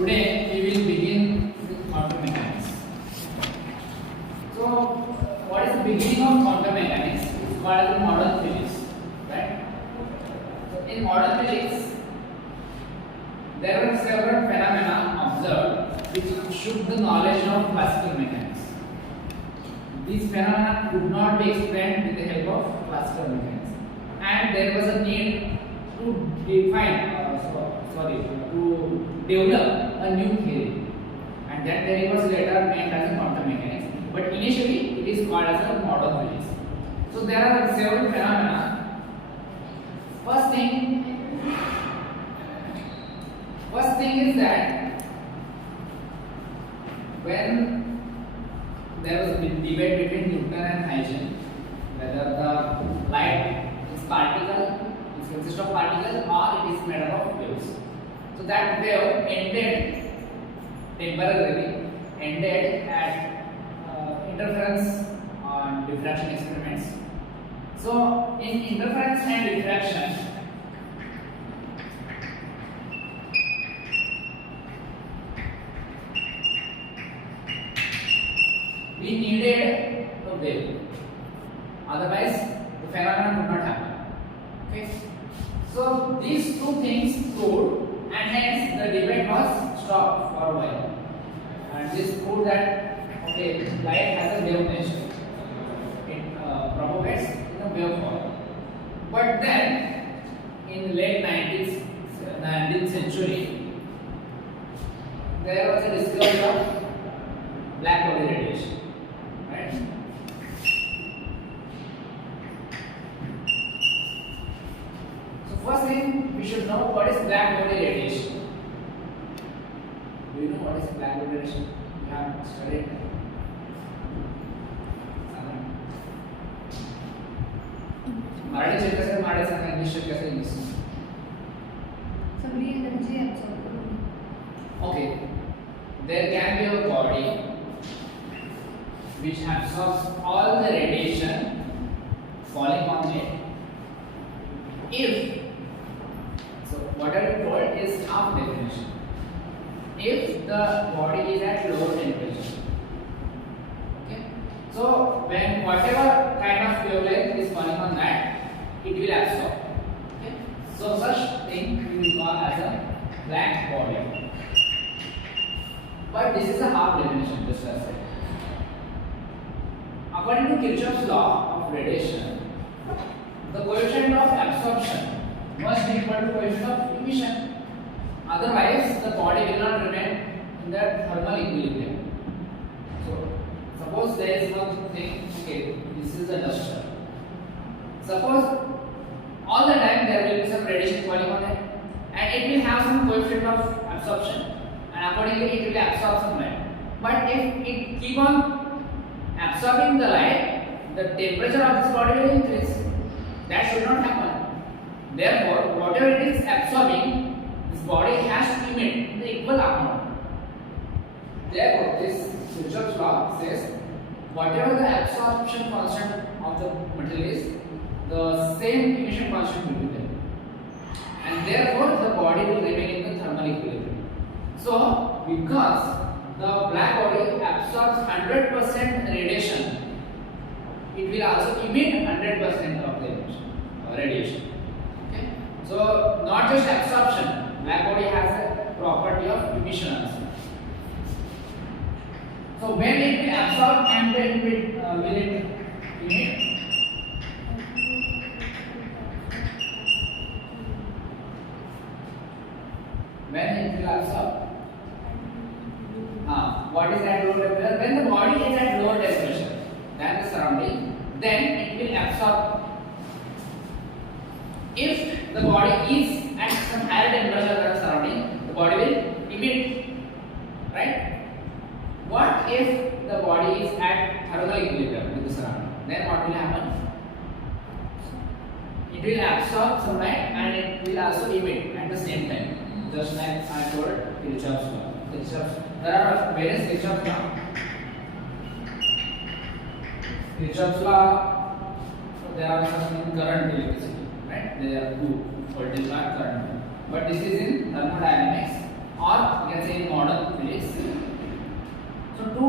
Today we will begin with quantum mechanics. So, what is the beginning of quantum mechanics? It's called as modern physics, right? So, in modern physics, there were several phenomena observed which shook the knowledge of classical mechanics. These phenomena could not be explained with the help of classical mechanics, and there was a need to define, to develop a new theory, and that theory was later named as a quantum mechanics. But initially, it is called as a modern physics. So there are several phenomena. First thing is that when there was a debate between Newton and Huygens whether the light is particle, it consists of particles, or it is made up of waves. So that wave ended temporarily, at interference on diffraction experiments. So in interference and diffraction, we needed a wave, otherwise the phenomenon would not happen. Okay, so these two things proved, and hence the debate was stopped for a while. And this proved that okay, light has a wave nature; it propagates in a wave form. But then, in late 19th century, there was a discovery of black body radiation. Right? So first thing we should know, what is black body radiation. Do you know what is black body radiation? You have studied. Marathi से कैसे मराठी से English से कैसे English सभी energy absorb करोगे. Okay, there can be a body which absorbs all the radiation falling on it if, so what I told is half definition, if the body is at lower temperature. Okay, so when whatever kind of wavelength is falling on that, it will absorb. Okay, so such thing we will call as a black body. But this is a half definition, just as I said. According to Kirchhoff's law of radiation, the coefficient of absorption must be equal to coefficient of emission. Otherwise, the body will not remain in the thermal equilibrium. So, suppose there is one thing, okay, this is a duster. Suppose all the time there will be some radiation falling on it, and it will have some coefficient of absorption, and accordingly it will absorb some light. But if it keep on absorbing the light, the temperature of this body will increase. That should not happen. Therefore, whatever it is absorbing, this body has to emit the equal amount. Therefore, this Kirchhoff's law says whatever the absorption constant of the material is, the same emission constant will be there, and therefore the body will remain in the thermal equilibrium. So, because the black body absorbs 100% radiation, it will also emit 100% of the emission, radiation. Okay? So, not just absorption, black body has a property of emission also. So, when it will absorb and when will it emit? When it will absorb? What is at low temperature? When the body is at lower temperature than the surrounding, then it will absorb. If the body is at some higher temperature than the surrounding, the body will emit. Right? What if the body is at thermal equilibrium with the surrounding? Then what will happen? It will absorb some light and it will also emit at the same time. Just like I told Kirchhoff's law. There are various Kirchhoff's law. Kirchhoff's law, there are some in current electricity, right? There are two voltage and current. But this is in thermodynamics. or you can say in modern physics. So to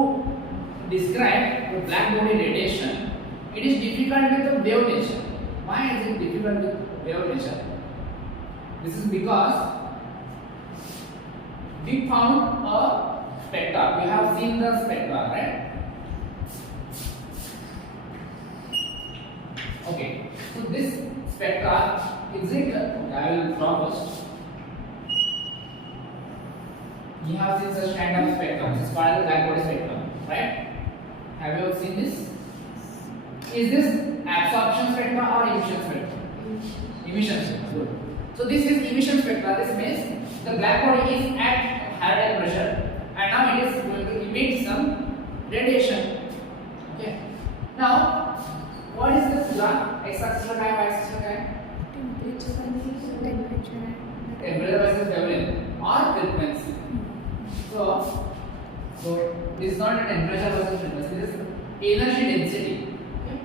describe the black body radiation, it is difficult with the wave nature. Why is it difficult with wave nature? This is because we found a spectra. We have seen the spectra, right? Okay. So this spectra is it? Okay, I will draw first. You have seen such kind of spectrum. This is called the black body spectrum, right? Have you seen this? Is this absorption spectra or emission spectra? Emission spectra. Good. So this is emission spectra. This means the black body is at higher temperature and now it is going to emit some radiation. Okay. Now, what is this graph? X-axis or y-axis or temperature versus wavelength or frequency. So this is not a temperature versus frequency. This is energy density. Okay.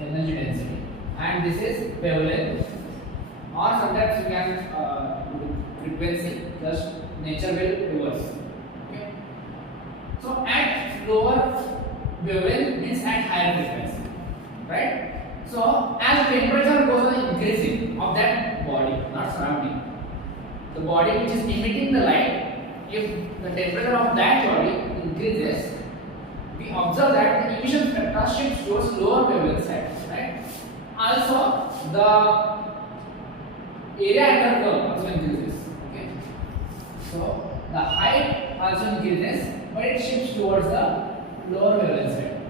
Energy density, and this is wavelength, or sometimes you can frequency. Just nature will reverse. Okay. So at lower wavelength means at higher frequency, right? So as temperature goes on increasing of that body, not surrounding, the body which is emitting the light, if the temperature of that body increases, we observe that the emission spectra shifts towards lower wavelength side, right? Also, the area under curve also increases. Okay, so the height also increases, but it shifts towards the lower wavelength side.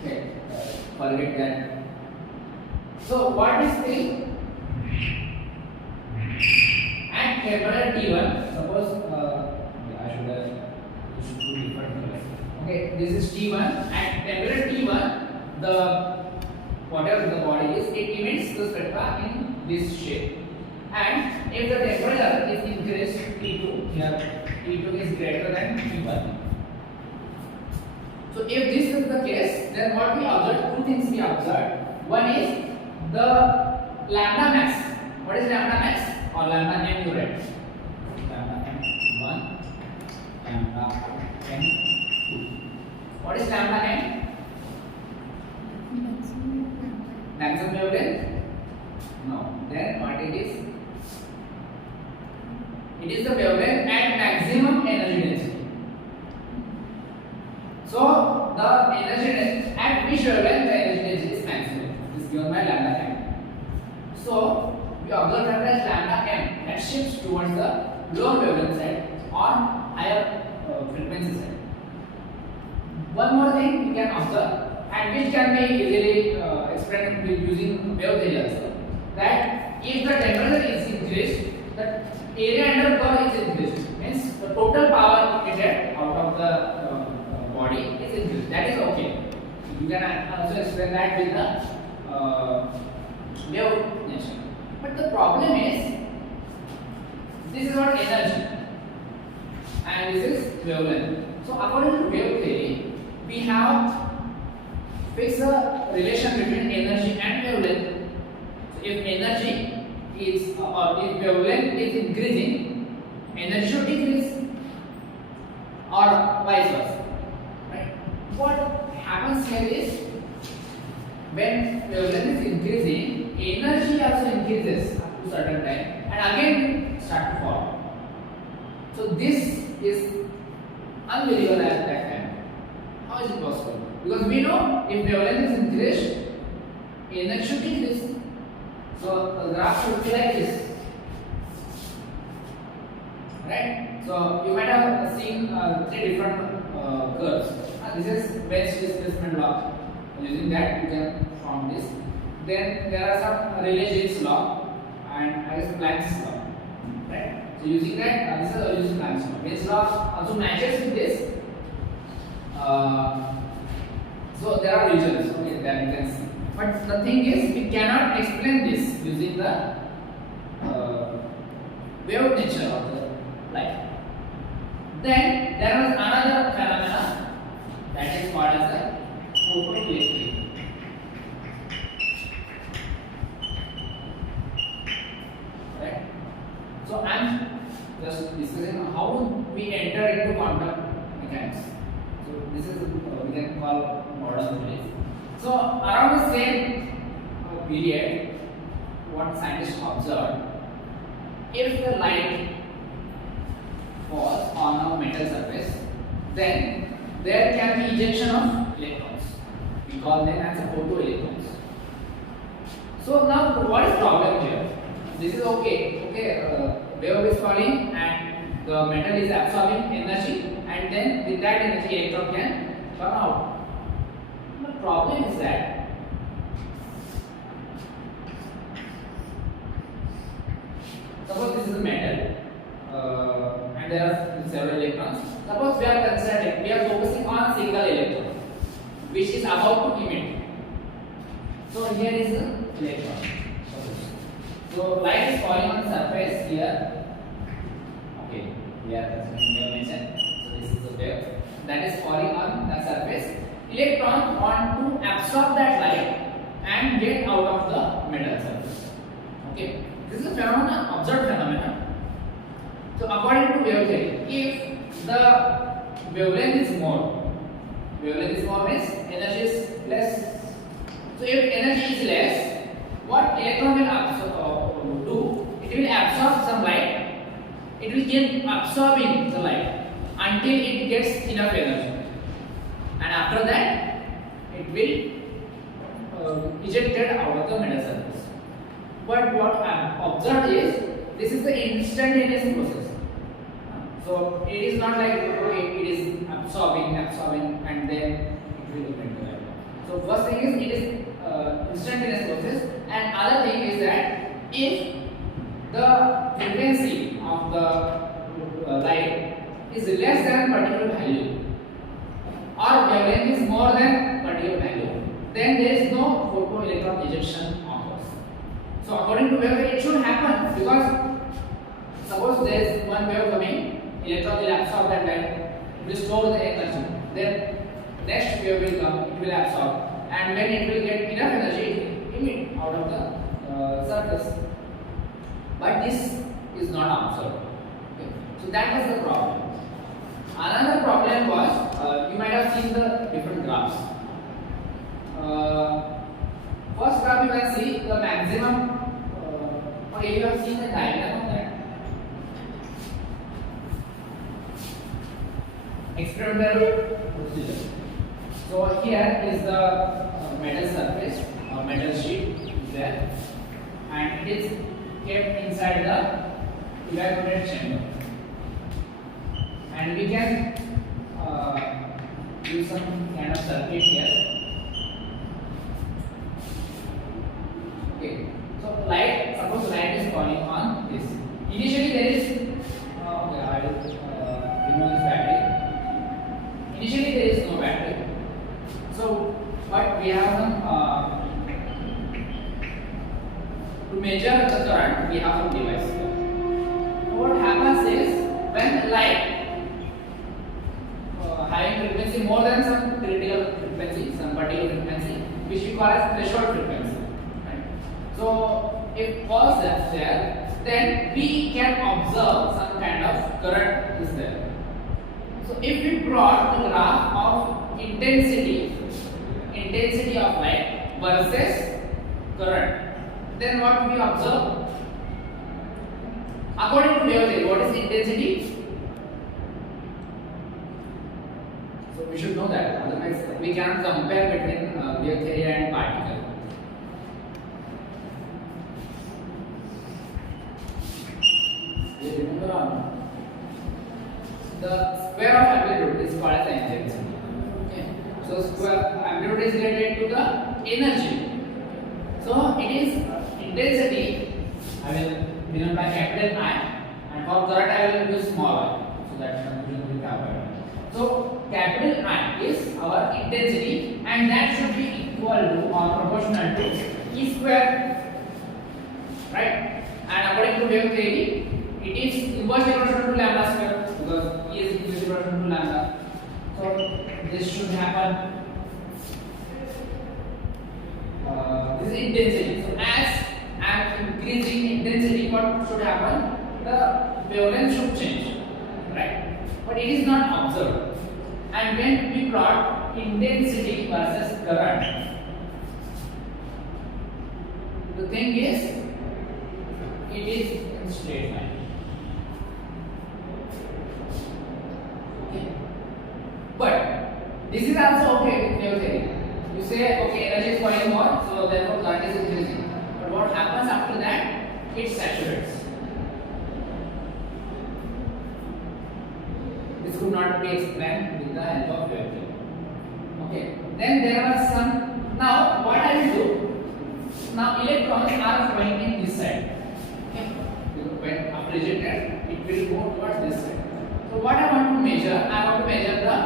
Okay, forget that. So what is the at temperature T1? Suppose I should have two different colors. Okay, this is T1. At temperature T1, the whatever the body is, it emits the spectra in this shape. And if the temperature is increased T2, here T2 is greater than T1. So if this is the case, then what we observe, two things we observe. One is the lambda max. What is lambda max? Or lambda n you write. Lambda n1, lambda n2. What is lambda n? Maximum wavelength? No. Then what it is? It is the wavelength at maximum energy density. So the energy density at which wavelength the energy density is maximum is given by lambda m. So we observe that lambda m that shifts towards the lower wavelength side or higher frequency side. One more thing we can observe, and which can be easily explained with using wave theory also, that if the temperature is increased, the area under curve is increased. Means the total power emitted out of the body is increased. That is okay. You can also explain that with the wave nature. But the problem is, this is what energy and this is wavelength. So according to wave theory, we have fixed a relation between energy and wavelength. So if energy is or if wavelength is increasing, energy should decrease, or vice versa. Right? What happens here is, when wavelength is increasing, energy also increases up to certain time and again start to fall. So this is unbelievable at that time. How is it possible? Because we know if wavelength is increased, energy should decrease. So the graph should be like this. Right? So you might have seen three different curves. This is base displacement law. Using that you can form this. Then there are some Rayleigh-Jeans law and I guess Planck's law. Right? So using that, this is using Planck's law. This law also matches with this. So there are regions, okay, that you can see. But the thing is, we cannot explain this using the wave nature of the light. Then there is another phenomena that is called as the photoelectric. Right? So I'm just discussing how we enter into quantum mechanics. So this is we can call modern physics. So around the same period, what scientists observed, if the light falls on a metal surface, then there can be ejection of electrons. We call them as photoelectrons. So now what is problem here? This is okay, wave is falling and the metal is absorbing energy, and then with that energy electron can come out. The problem is that suppose this is a metal and there are several electrons. Suppose we are focusing on single electron which is about to emit. So here is the electron. So light is falling on the surface here. Okay, here mentioned. So this is the wave that is falling on the surface. Electron want to absorb that light and get out of the metal surface. Okay, this is a phenomenon, observed phenomenon. So according to wave theory, if the wavelength is more means energy is less. So if energy is less, what electron will do? It will absorb some light. It will keep absorbing the light until it gets enough energy, and after that, it will ejected out of the metal surface. But what I have observed is this is the instantaneous process. So it is not like okay, it is absorbing, and then it will emit the light. So first thing is it is instantaneous process, and other thing is that if the frequency of the light is less than particular value or wavelength is more than particular value, then there is no photoelectron ejection occurs. So according to wave, it should happen because suppose there is one wave coming, electron will absorb that light, it will store the energy. Then next wave will come, it will absorb, and when it will get enough energy, it will emit out of the surface. But this is not observed. Okay. So that was the problem. Another problem was you might have seen the different graphs. First graph you can see the maximum. Okay, you have seen the diagram of that. Experimental procedure. So here is the metal surface or metal sheet is there, and it is kept inside the evaporated chamber, and we can use some kind of circuit here. Okay, so light, suppose light is falling on this. Initially there is okay, I will remove this battery. Initially there is no battery. So what we have to measure the current, we have a device here. What happens is when light having frequency more than some critical frequency, some particular frequency, which we call as threshold frequency. Right? So if falls there, then we can observe some kind of current is there. So if we plot the graph of intensity of light versus current, then what we observe? According to wave theory, what is intensity? So we should know that, otherwise we cannot compare between wave theory and particle. You remember the square of amplitude is called as intensity. Okay. So square amplitude is related to the energy. So it is intensity. I will denote by capital I, and for current I will use small I. So that confusion will happen. So capital I is our intensity, and that should be equal to or proportional to E square, right? And according to wave theory, it is inversely proportional to lambda square because E is inversely proportional to lambda. So this should happen. This is intensity. So as I am increasing intensity, what should happen? the wavelength should change, right? But it is not observed. And when we plot intensity versus current, the thing is, it is in straight line. Okay. But this is also okay with wave theory. You say, okay, energy is going more, so therefore current is increasing. But what happens after that? It saturates. This could not be explained with the help of wave theory. Okay. Then there are some. Now, what I will do? Now, electrons are flowing in this side. Okay. When rejected, it will go towards this side. So, what I want to measure? I want to measure the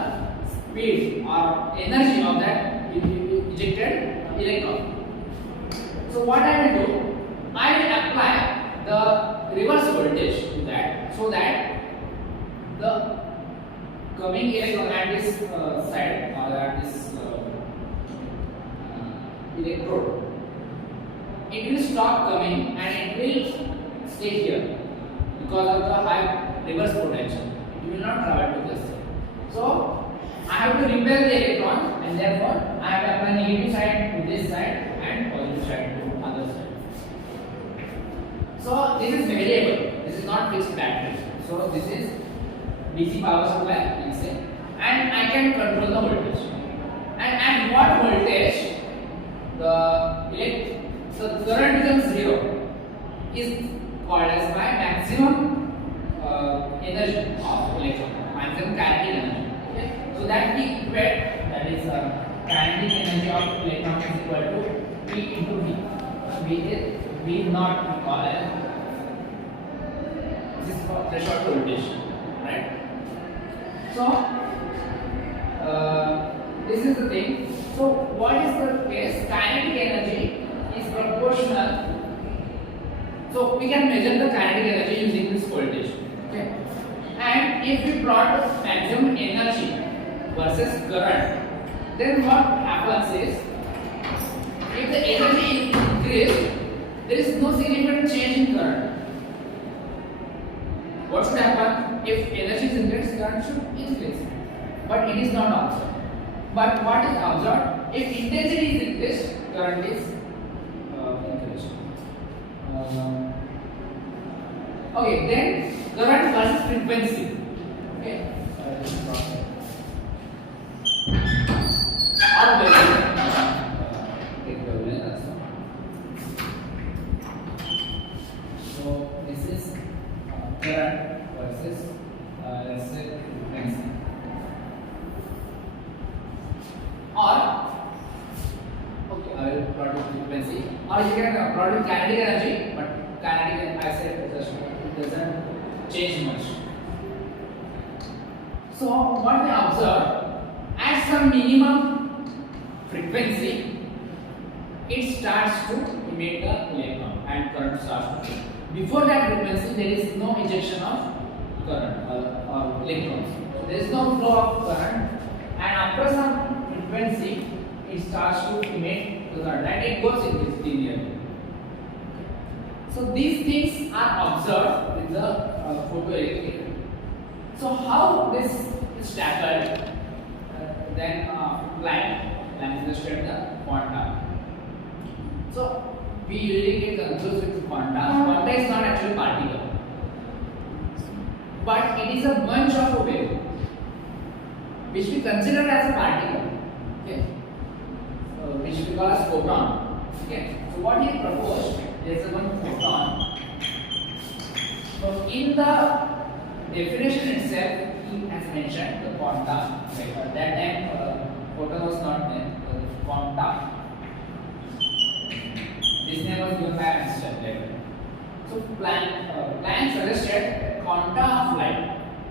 speed or energy of that ejected electron. So, what I will do? I will apply the reverse voltage to that, so that the coming electron at this side or at this electrode, it will stop coming and it will stay here because of the high reverse potential. It will not travel to this side. So I have to repel the electron, and therefore I have to apply negative side to this side and positive side to other side. So this is variable. This is not fixed battery. So this is DC power supply, let's say, and I can control the voltage. And at what voltage the current becomes zero is called as my maximum energy of electron, maximum kinetic energy. Okay? So that we equate, that is kinetic energy of electron is equal to P into V. V not we call as this is for threshold voltage, right? So this is the thing. So what is the case? Kinetic energy is proportional. So we can measure the kinetic energy using this voltage. Okay. And if we plot maximum energy versus current, then what happens is, if the energy is increased, there is no significant change in current. What should happen? If energy is increased, current should increase. But it is not observed. But what is observed? If intensity is increased, current is increased. Okay, then current versus frequency. Okay. Or wavelength. So this is current versus let's say frequency. Or okay, I will plot with frequency, or you can plot with kinetic energy, but kinetic, I said, it doesn't change much. So what we observe, at some minimum frequency, it starts to emit the electron and current starts to flow. Before that frequency, there is no ejection of current or electrons. So there is no flow of current, and after some frequency, it starts to emit the current and it goes in this linear. So these things are observed with the photoelectric. So how this is tackled? Then Planck illustrated the quanta. So we usually get confused with quanta. Quanta is not actually particle, but it is a bunch of a wave which we consider as a particle. Okay, which we call as photon. Okay, so what he proposed, there is one photon. So in the definition itself, he has mentioned the quanta. Right? At that time, photon was not there. Quanta. This name was given by Einstein later. So Planck suggested quanta of light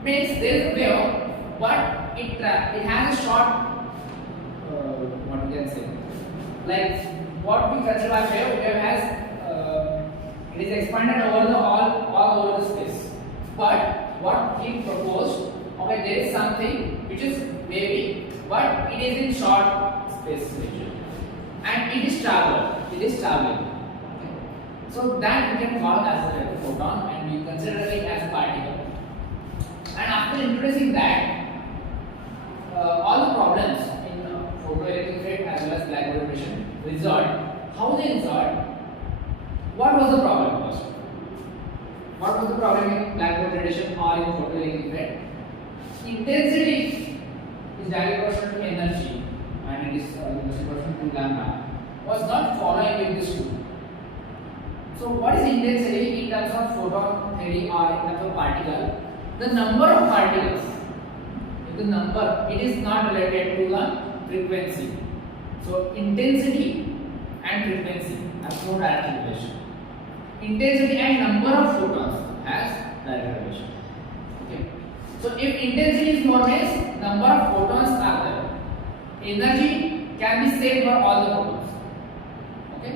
means there is a wave, but it has a short. What we can say, like what we consider as wave has it is expanded over the all over the space. But what he proposed, okay, there is something which is wavy, but it is in short space region, and it is traveling. Okay. So that we can call as a photon, and we consider it as a particle. And after introducing that, all the problems in photoelectric effect as well as black body radiation resolved. How they resolved? What was the problem first? What was the problem in black body radiation or in photoelectric effect? Intensity is directly proportional to energy, and it is proportional to lambda, was not following with this rule. So what is intensity in terms of photon theory or in terms of particle? The number of particles. If the number, it is not related to the frequency. So intensity and frequency have no direct relation. Intensity and number of photons has direct relation. Okay. So if intensity is more, means number of photons are there. Energy can be saved for all the photons. Okay.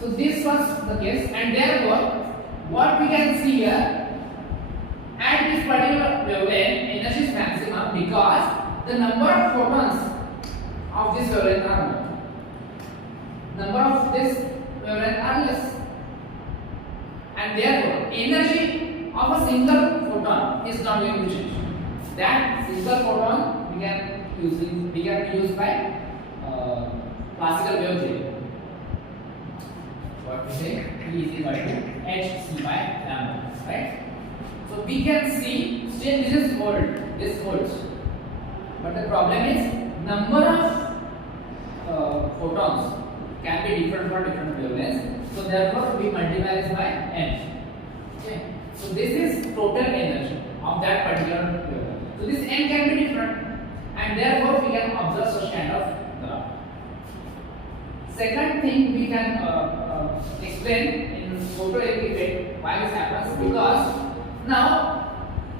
So this was the case, and therefore what we can see here, at this particular wavelength energy is maximum because the number of photons of this wavelength are more. Number of this wavelength are less, and therefore energy of a single photon is not going to change. That single photon we can use by classical wave theory. What we say, E is equal to hc by lambda, right? So we can see still this holds, but the problem is number of photons can be different for different wavelengths. So therefore we multiply this by n. Okay. So this is total energy of that particular wavelength. So this n can be different, and therefore we can observe such kind of graph. Second thing we can explain in photoelectric effect why this happens, because now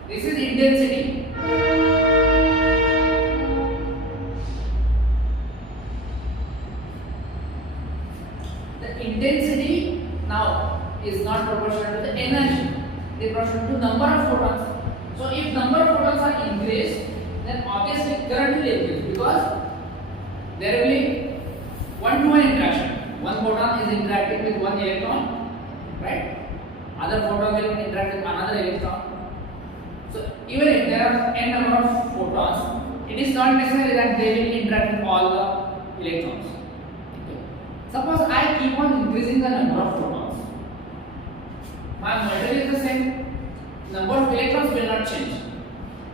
this is intensity. The intensity now is not proportional to the energy, it is proportional to number of photons. So if number of photons are increased, then obviously current will increase, because there will be one-to-one interaction. One photon is interacting with one electron, right? Other photon will interact with another electron. So even if there are n number of photons, it is not necessary that they will interact with all the electrons. Okay. Suppose I keep on increasing the number of photons, my material is the same, number of electrons will not change.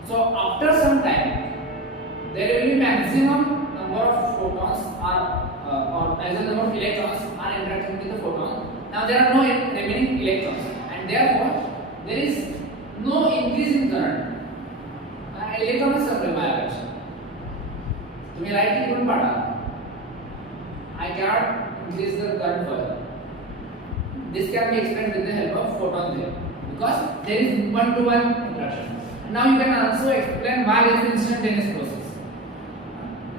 So after some time, there will be maximum number of photons or as a number of electrons are interacting with the photon. Now there are no remaining electrons, and therefore there is no increase in current. Electron is separate by average. तुम्हें right की कौन पढ़ा? I cannot increase the current further. This can be explained with the help of photon theory, because there is one-to-one interaction. Now you can also explain why it is instantaneous process.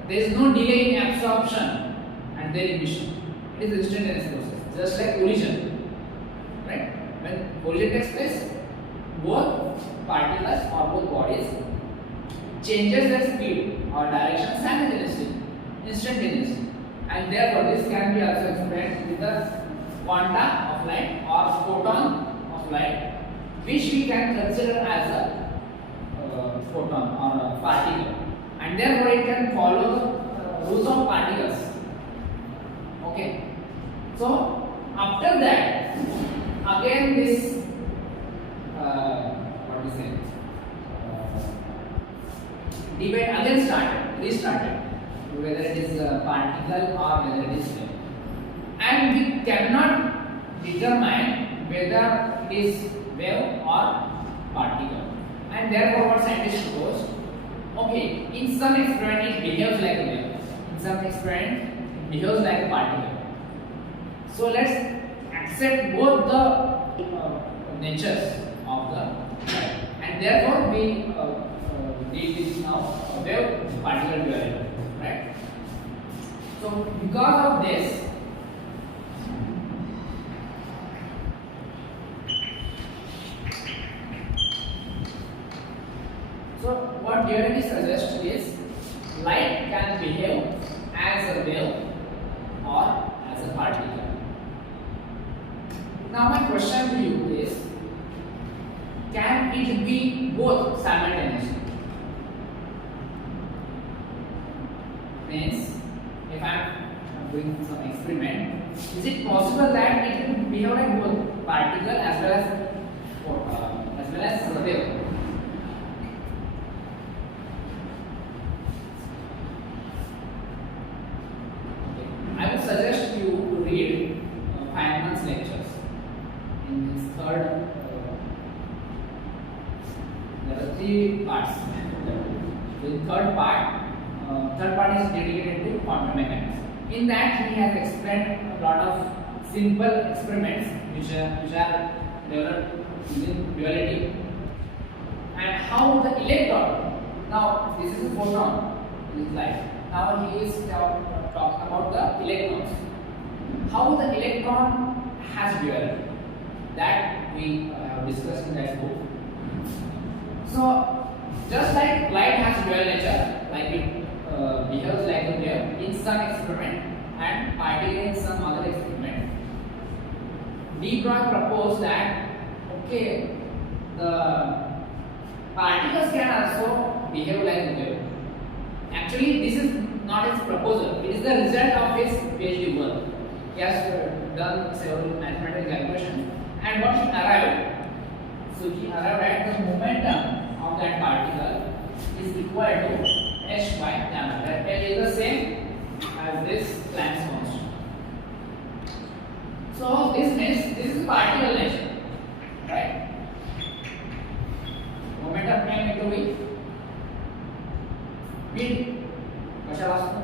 There is no delay in absorption and then emission. It is instantaneous process, just like collision, right? When collision takes place, both particles or both bodies changes their speed or direction simultaneously, instantaneously, and therefore this can be also explained with the quanta of light or photon of light, which we can consider as a photon or a particle, and therefore it can follow the rules of particles. Okay. So after that, again this what we say debate again restarted, whether it is a particle or whether it is wave, and we cannot determine whether it is wave or particle, and therefore what scientists propose, okay, in some experiment it behaves like a wave, in some experiment it behaves like a particle. So let's accept both the natures of the light, and therefore we deal with now wave particle duality, right? So because of this, so what duality suggests is light can behave as a wave or as a particle. Now my question to you is, and it will be both simultaneously. Means if I am doing some experiment, is it possible that it will behave like both particle as well as wave? I would suggest you to read Feynman's lectures. In his third, there are three parts. The third part is dedicated to quantum mechanics. In that, he has explained a lot of simple experiments which are developed using duality, and how the electron. Now, this is a photon in his life. Now he is talking about the electrons. How the electron has duality, that we have discussed in that book. So, just like light has dual nature, like it behaves like a wave in some experiment and particle in some other experiment, de Broglie proposed that okay, the particles can also behave like a wave. Actually, this is not his proposal, it is the result of his PhD work. He has done several mathematical calculations, and what he arrived, so he arrived at the momentum of that particle is equal to h by lambda, where L is the same as this Planck's constant. So this means this is particle nature, right? Momentum M into V. Speed कशाला असतो,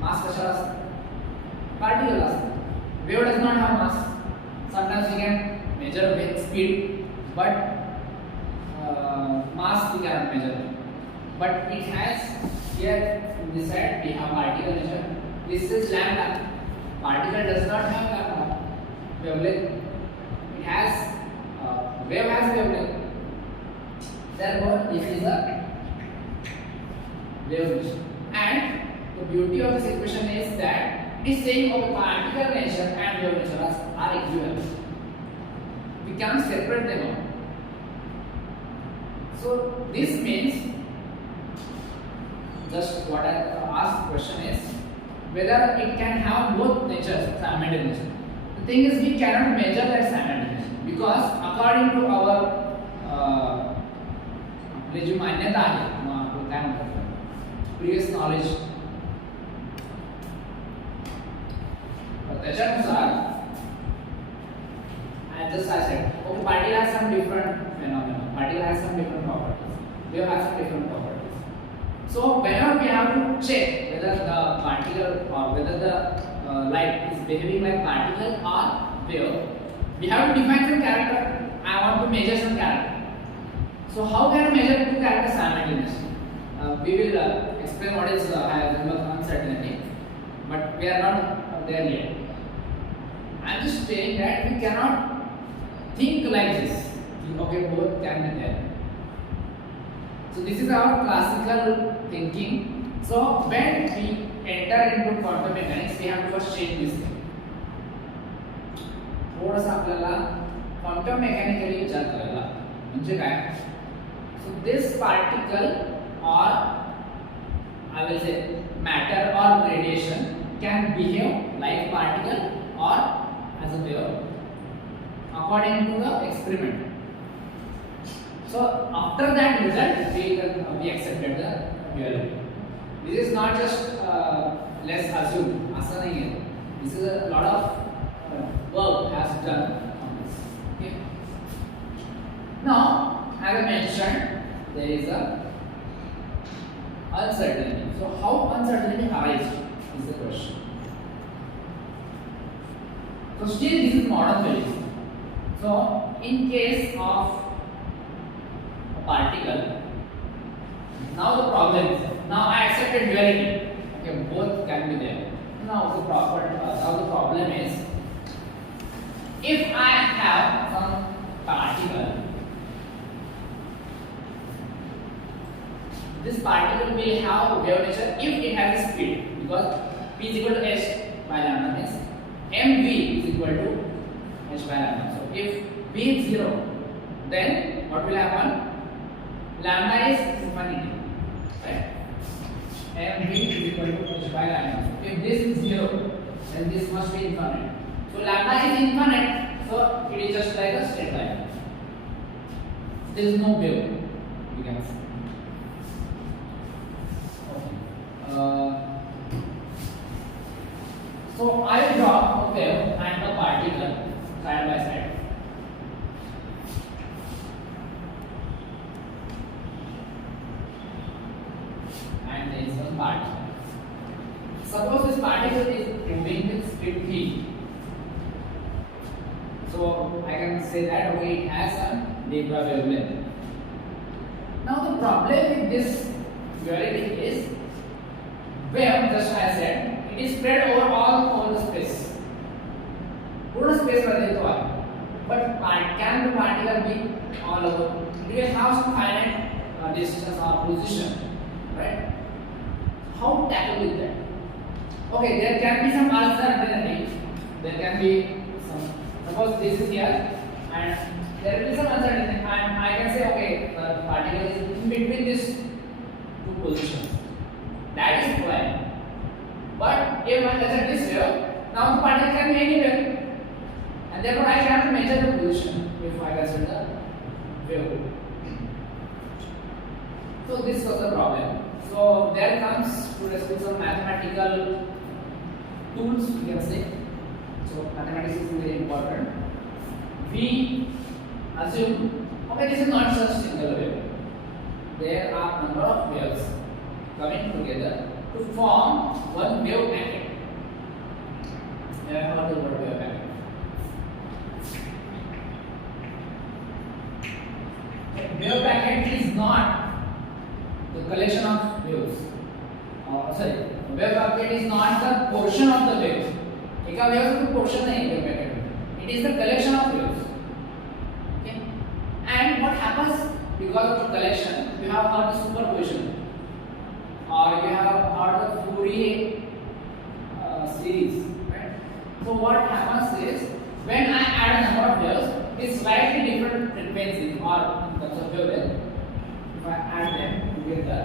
mass कशाला असतो, particle असतो. Wave does not have mass. Sometimes we can measure with speed, but mass we cannot measure. But it has here in this side we have particle nature. This is lambda. Particle does not have lambda wavelength. It has wave has wavelength. Therefore, this is a wave nature. And the beauty of this equation is that it is saying of particle nature and wave nature are equivalent. We cannot separate them out. So this means, just what I asked question is whether it can have both natures simultaneously. The thing is, we cannot measure that simultaneously because according to our जो मान्यता आहे किंवा आपण काय म्हणतात previous knowledge, त्याच्यानुसार just I said, okay, particle has some different phenomena, particle has some different properties, wave has some different properties. So whenever we have to check whether the particle or whether the light is behaving like particle or wave, we have to define some character. I want to measure some character. So how can I measure two characters simultaneously? We will explain what is Heisenberg's uncertainty, but we are not there yet. I am just saying that we cannot think like this. Okay, both can be there. So this is our classical thinking. So when we enter into quantum mechanics, we have to first change this thing. थोडासा आपल्याला quantum mechanically विचार करायला म्हणजे काय. So this particle or I will say matter or radiation can behave like particle or as a wave according to the experiment. So after that result, we accepted the duality. This is not just let's assume. असा नाही आहे. This is a lot of work has done on this. Okay. Now, as I mentioned, there is a uncertainty. So how uncertainty arises is the question. So still this is modern physics. So in case of a particle, now the problem is, now I accepted duality. Okay, both can be there. Now the problem is, if I have some particle, this particle will have wave nature if it has a speed, because p is equal to h by lambda means mv is equal to h by lambda. So if v is 0, then what will happen? lambda is infinity, right? mv is equal to h by lambda. If this is 0, then this must be infinite. So lambda is infinite, so it is just like a straight line. There is no wave, we can say. Okay. So I will draw a wave and a particle side by side. And there is one particle. Suppose this particle is moving with speed v. So I can say that okay, it has a data wavelength. Now the problem with this duality is wave, just as I said, it is spread all over the space. पूर्ण space पर देता है. But can the particle be all over? It will have some finite distance or position, right? How tackle with that? Okay, there can be some uncertainty. There can be some. Suppose this is here, and there will be some uncertainty, and I can say, okay, the particle is in between these two positions. That is fine. But if I consider this here, now the particle can be anywhere, and therefore I can measure the position if I consider the wave. So this was the problem. So there comes to rescue some mathematical tools, we can say. So mathematics is very important. We assume, okay, this is not just single wave. There are number of waves coming together to form one wave packet. You have heard the word wave packet. Wave packet is not the collection of waves. Wave packet is not the portion of the waves. एक wave का portion नहीं है wave packet. It is the collection of waves. Okay. And what happens because of the collection? You have heard the superposition, or you have heard the Fourier series, right? So what happens is when I add a number of waves with slightly different frequencies or in terms of wavelength, if I add them together,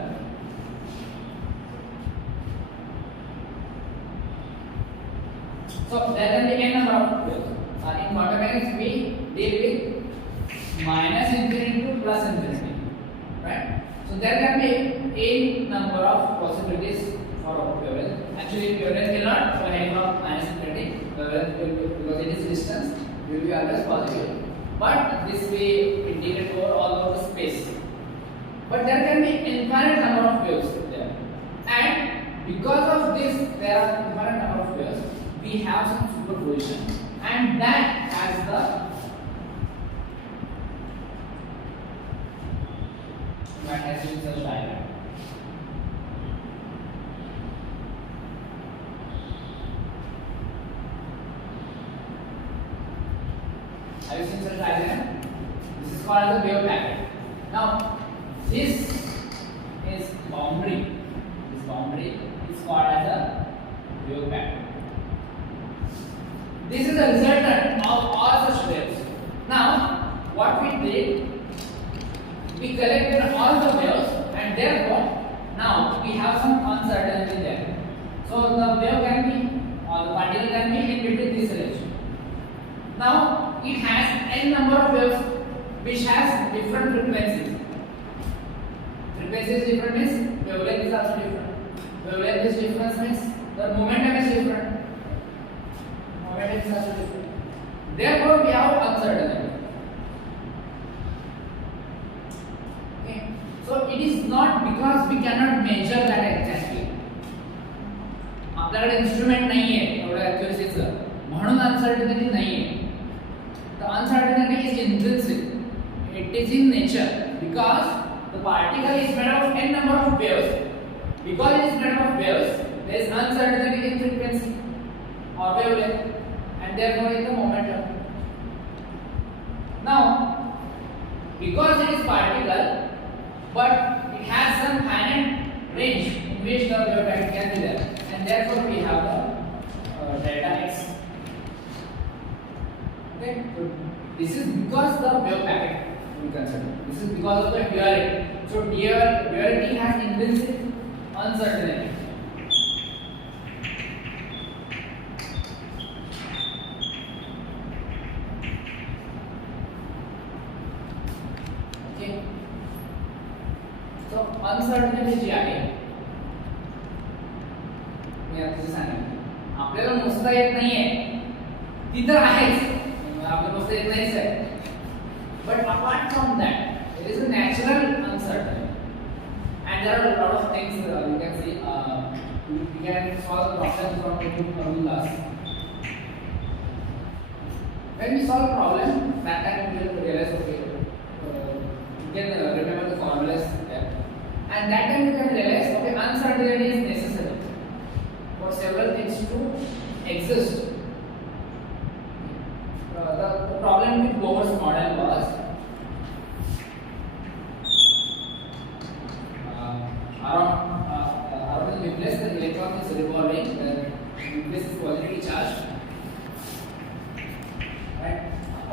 so there can be n number of waves. In quantum mechanics, we deal with minus infinity to plus infinity, right? So there can be a number of possibilities for wavelength. Actually, wavelength will not go ahead from minus infinity. Wavelength will be, because it is distance, will be always positive. But this we integrate over all over the space. But there can be infinite number of waves there, and because of this, there are infinite number of waves. We have some superposition, and that has the such diagram. Have you seen such diagram? This is called as a wave packet. Now, this is boundary. This boundary is called as a wave packet. This is a resultant of all such waves. Now, what we did, we collected all the waves, and therefore now we have some uncertainty there. So the wave can be, or the particle can be in between this range. Now it has n number of waves which has different frequencies. Frequency is different means wavelength is also different. Wavelength is different means the momentum is different. Momentum is also different. Therefore we have uncertainty. So it is not because we cannot measure that exactly. आपल्याकडे instrument नाहीये एवढ्या ॲक्युरसीचं, म्हणून uncertainty नाहीये. The uncertainty is intrinsic. It is in nature because the particle is made of n number of waves. Because it is made of waves, there is uncertainty in frequency or wavelength, and therefore in the momentum. Now, because it is particle, but it has some finite range in which the wave packet can be there, and therefore we have the delta x. Okay, so this is because the wave packet. we consider. This is because of the duality. So duality has intrinsic uncertainty. Okay. So uncertainty जी आहे मी आता जे सांगितलं आपल्याला मोजता येत नाहीये ती तर आहेच आपल्याला मोजता येत नाहीच आहे. But apart from that, it is a natural uncertainty, and there are a lot of things you can see. We can solve problems from different formulas. When we solve problem, that time we will realize okay, you can remember the formulas there, and that time you can realize okay, uncertainty is necessary for several things to exist. The problem with Bohr's model was around the nucleus the electron is revolving, the nucleus is positively charged, right?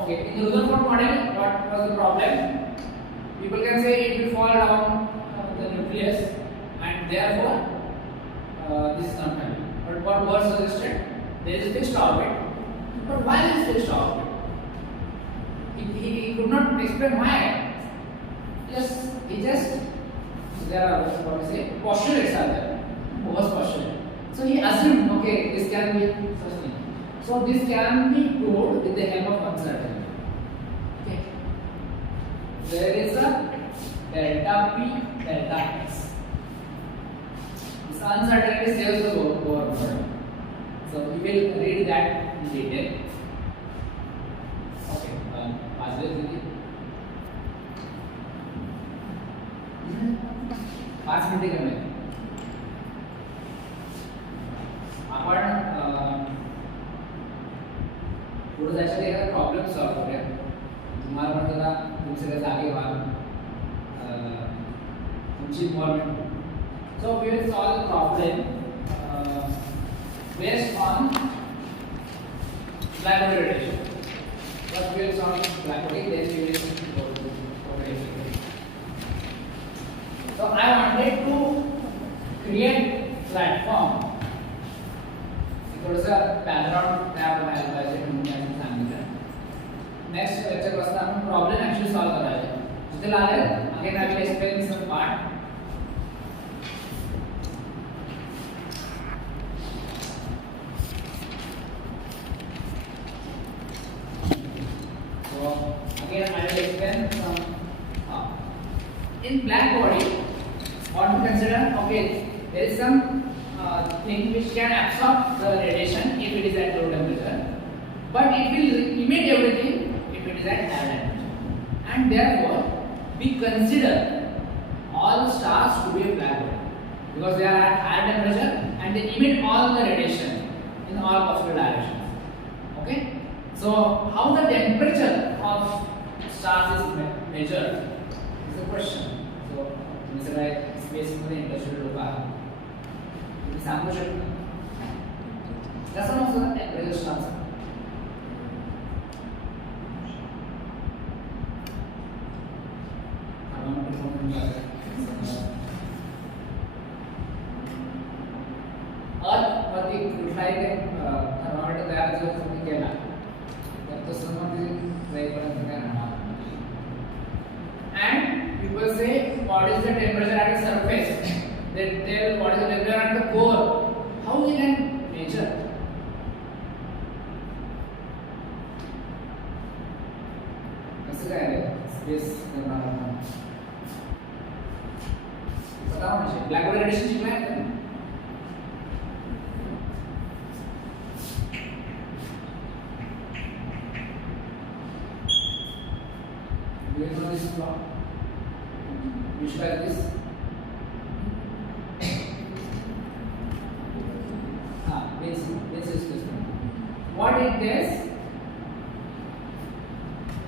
Okay, in the Rutherford model what was the problem? People can say it will fall down the nucleus and therefore this is not happening. But what Bohr suggested, there is a fixed orbit. But why is fixed orbit? He could not explain why. He just there are what we say postulates are there. Bohr's postulate. So he assumed okay this can be such thing. So this can be proved with the help of uncertainty. Okay. There is a delta P, delta X. This uncertainty saves the Bohr model. So we will read that in detail. Okay, आज ले दीजिए 5 मिनिटे कमी आपण पुढे जायच्या आधी एखादा प्रॉब्लेम सॉल्व करूया. तुम्हाला पण जरा तुम्ही सगळे जागे व्हाल तुमची involvement. So we will solve the problem based on black body radiation. First we will solve black body, then we will go to radiation. So I wanted to create platform. थोडंसं background तयार व्हायला पाहिजे म्हणून मी असं सांगितलं. Next lecture पासून आपण problem actually solve करायचे. जिथे लागेल again I will explain some part. Again, I will explain some. In black body, what we consider? Okay, there is some thing which can absorb the radiation if it is at low temperature, but it will emit everything if it is at higher temperature. And therefore, we consider all stars to be a black body because they are at higher temperature and they emit all the radiation in all possible directions. Okay. So how the temperature of stars is measured is a question. So तुम्ही सगळे space मध्ये interested लोक आहात तुम्ही सांगू शकता कसं मोजतात टेम्परेचर स्टार्स. अर्थ वरती कुठलाही थर्मामीटर तयार जर तुम्ही केला तर तो समोर जाईपर्यंत काय राहणार. And people say what is the temperature at the surface, they tell what is the temperature at the core. How we can measure? कसं काय रे स्पेस करणार बताओ मुझे. ब्लॅक बॉडी रेडिएशन शिकला है तुमने? Do you know this law? Visualize this. This is this one. What it is?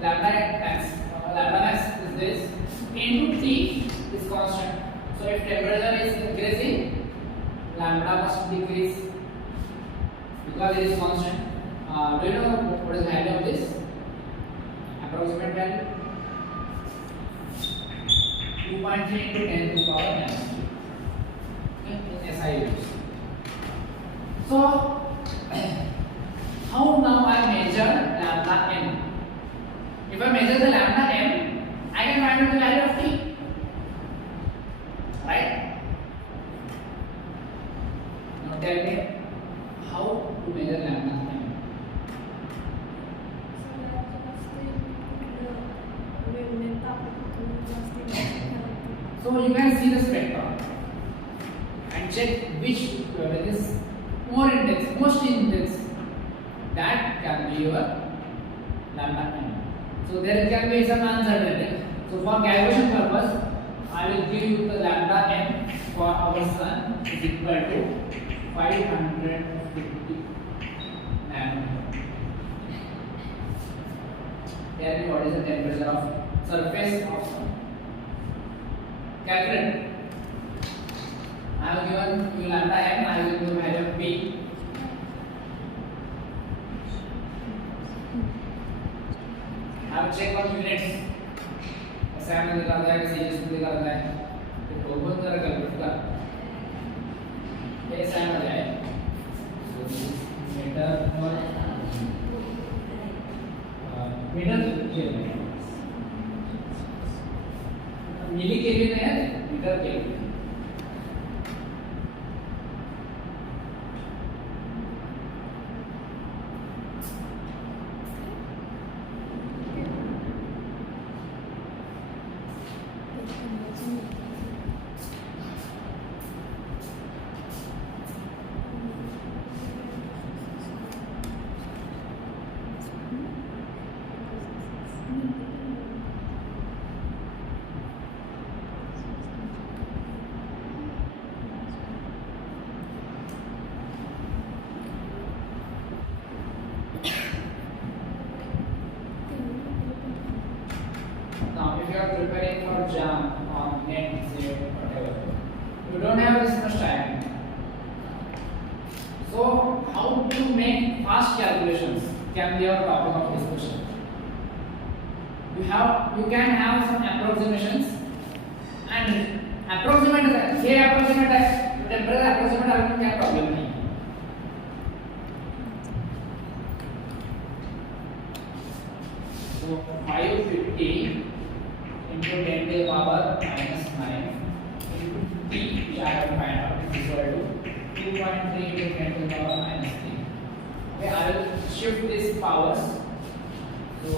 Lambda max is this into T is constant. So if temperature is increasing, lambda must decrease because it is constant. Do you know what is the value of this? Approximate value? 2.3 into 10 to the power minus 3. Okay, in SI units. So how now I measure lambda m? If I measure the lambda m, I can find out the value of t, right? Now tell me how to measure lambda m. So you can see the spectrum and check which is more index, most index, that can be your lambda m. So there can be some uncertainty. So for calculation purpose, I will give you the lambda m for our sun is equal to 550 nanometer. Tell me what is the temperature of surface of sun. Calculate. I have given you lambda m, I will give you value of b. I will check on units. SI में दिखा रहा है कि CSIR में दिखा रहा है तो बहुत तरह कैलकुलेट कर ये SI में जाए तो मीटर और मीटर मिली केल्विन है meter kelvin Now, if you are preparing for jam on net, say whatever, you don't have this much time. So, how to make fast calculations can be our topic of discussion. You can have some approximations and approximate है, ये approximate है, temperature approximate आने में क्या problem नहीं. So 550 into 10 to the power minus 9 into t, which I have to find out, is equal to 2.3 into 10 to the power minus 3. Okay, I will shift these powers. So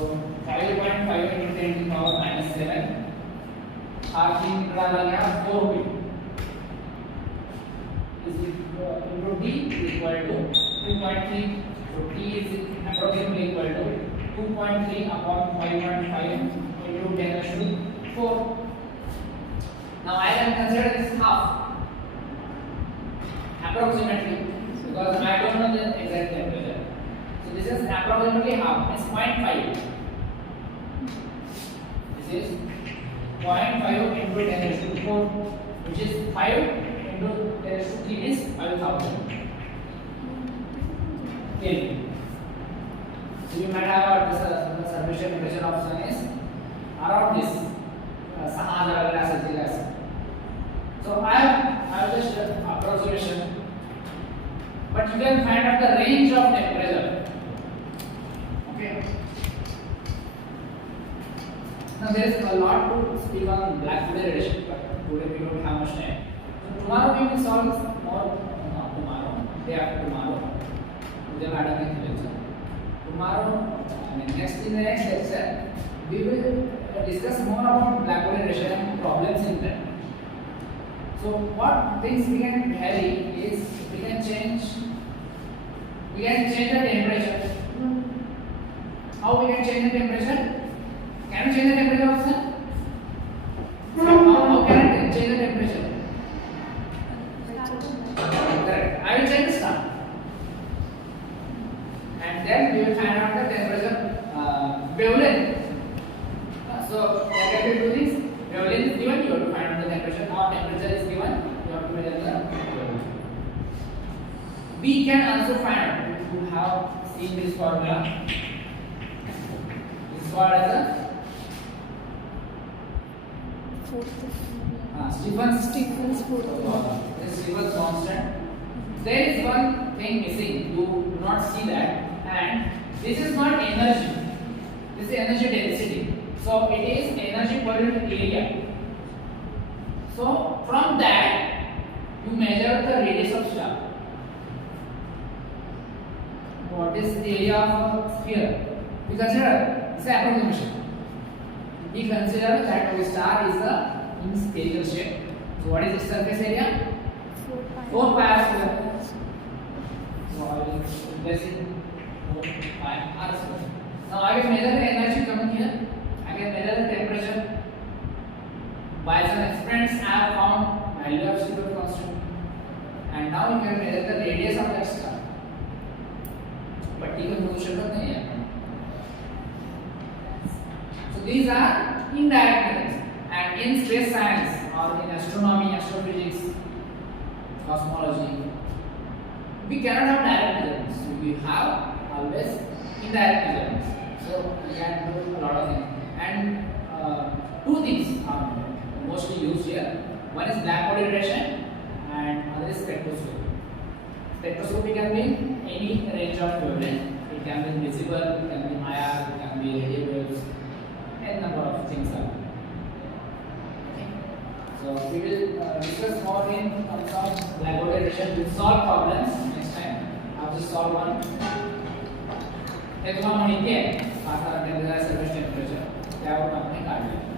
5.5 into 10 to the power minus 7. R3 डाला गया 4p is into t is equal to 2.3. So t is approximately equal to 2.3 upon 5.5 into 10 raised to 4. Now I can consider this half approximately because I don't know the exact temperature. So this is approximately half. It's 0.5. This is 0.5 into 10 raised to 4, which is 5 into 10 raised to 3 is 5,000 Kelvin. So you might have the surface temperature of sun is around this 6000 वगैरह Celsius. So I have just approximation, but you can find out the range of temperature. Okay. Now there is a lot to speak on black body radiation, but today we don't have much time. So tomorrow we will solve more. Not tomorrow, day after tomorrow. Today madam is lecture. Tomorrow, next in the next lecture, we will discuss more about black body radiation and problems in that. So what things we can vary is we can change the temperature. How we can change the temperature? Can we change the temperature of sun? So how can I change the temperature? Correct. I will change the star. And then we will find out the temperature wavelength. So there can be two things. Wavelength is given, you have to find out the temperature. Or temperature is given, you have to measure the wavelength. We can also find out. You have seen this formula. This is called as a Stephen's fourth law. This is Stephen's constant. There is one thing missing. You do not see that, and this is not energy. This is energy density. So it is energy per unit area. So from that you measure the radius of star. What is the area of a sphere? We consider it's an approximation. We consider that our star is the in spherical shape. So what is its surface area? 4 pi r square. So I will replace it 4 pi r square. Now I will measure the energy coming here. I can measure the temperature. By some experiments I have found value of Stephen's constant. And now you can measure the radius of that star. Particle motion नहीं है. So these are indirect methods. And in space science or in astronomy, astrophysics, cosmology, we cannot have direct measurements. So we have always indirect measurements. So we can do a lot of things. And two things are mostly used here. One is black body radiation and other is spectroscopy. Spectroscopy can be any range of wavelength. It can be visible, it can be IR, it can be radio waves, and number of things are. So we will discuss more in terms of black body radiation. We will solve problems next time. I will just solve one. एक बार हम लिखते हैं आकार temperature surface temperature क्या वो आपने काट लिया